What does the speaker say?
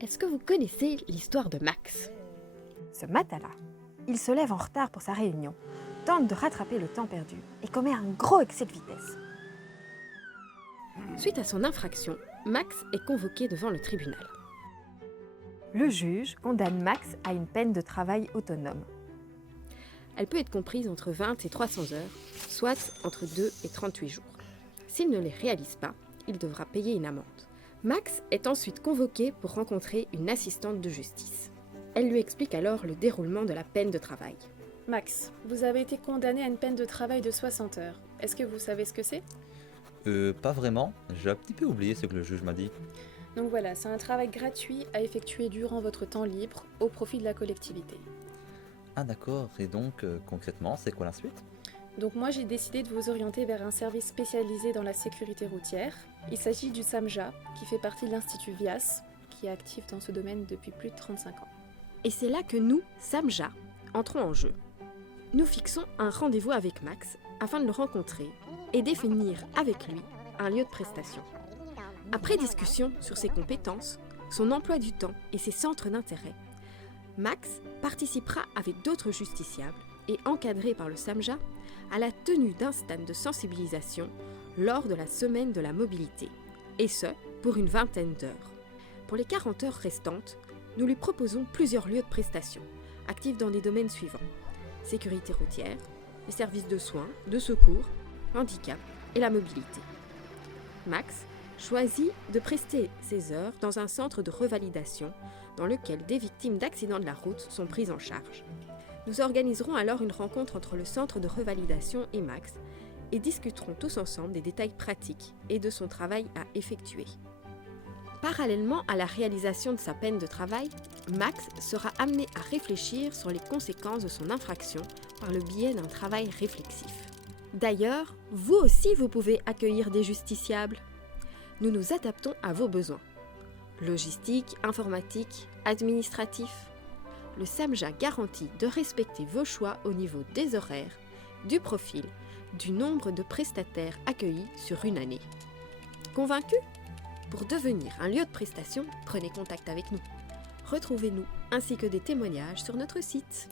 Est-ce que vous connaissez l'histoire de Max? Ce matin-là, il se lève en retard pour sa réunion, tente de rattraper le temps perdu et commet un gros excès de vitesse. Suite à son infraction, Max est convoqué devant le tribunal. Le juge condamne Max à une peine de travail autonome. Elle peut être comprise entre 20 et 300 heures, soit entre 2 et 38 jours. S'il ne les réalise pas, il devra payer une amende. Max est ensuite convoqué pour rencontrer une assistante de justice. Elle lui explique alors le déroulement de la peine de travail. Max, vous avez été condamné à une peine de travail de 60 heures. Est-ce que vous savez ce que c'est? Pas vraiment. J'ai un petit peu oublié ce que le juge m'a dit. Donc voilà, c'est un travail gratuit à effectuer durant votre temps libre au profit de la collectivité. Ah d'accord, et donc concrètement, c'est quoi la suite? Donc moi j'ai décidé de vous orienter vers un service spécialisé dans la sécurité routière. Il s'agit du SAMJA, qui fait partie de l'Institut VIAS, qui est actif dans ce domaine depuis plus de 35 ans. Et c'est là que nous, SAMJA, entrons en jeu. Nous fixons un rendez-vous avec Max afin de le rencontrer et définir avec lui un lieu de prestation. Après discussion sur ses compétences, son emploi du temps et ses centres d'intérêt, Max participera avec d'autres justiciables et encadré par le SAMJA à la tenue d'un stand de sensibilisation lors de la semaine de la mobilité, et ce, pour une vingtaine d'heures. Pour les 40 heures restantes, nous lui proposons plusieurs lieux de prestation, actifs dans des domaines suivants: sécurité routière, les services de soins, de secours, handicap et la mobilité. Max choisit de prester ses heures dans un centre de revalidation dans lequel des victimes d'accidents de la route sont prises en charge. Nous organiserons alors une rencontre entre le centre de revalidation et Max et discuterons tous ensemble des détails pratiques et de son travail à effectuer. Parallèlement à la réalisation de sa peine de travail, Max sera amené à réfléchir sur les conséquences de son infraction par le biais d'un travail réflexif. D'ailleurs, vous aussi vous pouvez accueillir des justiciables. Nous nous adaptons à vos besoins. Logistique, informatique, administratif. Le SAMJA garantit de respecter vos choix au niveau des horaires, du profil, du nombre de prestataires accueillis sur une année. Convaincu? Pour devenir un lieu de prestation, prenez contact avec nous. Retrouvez-nous ainsi que des témoignages sur notre site.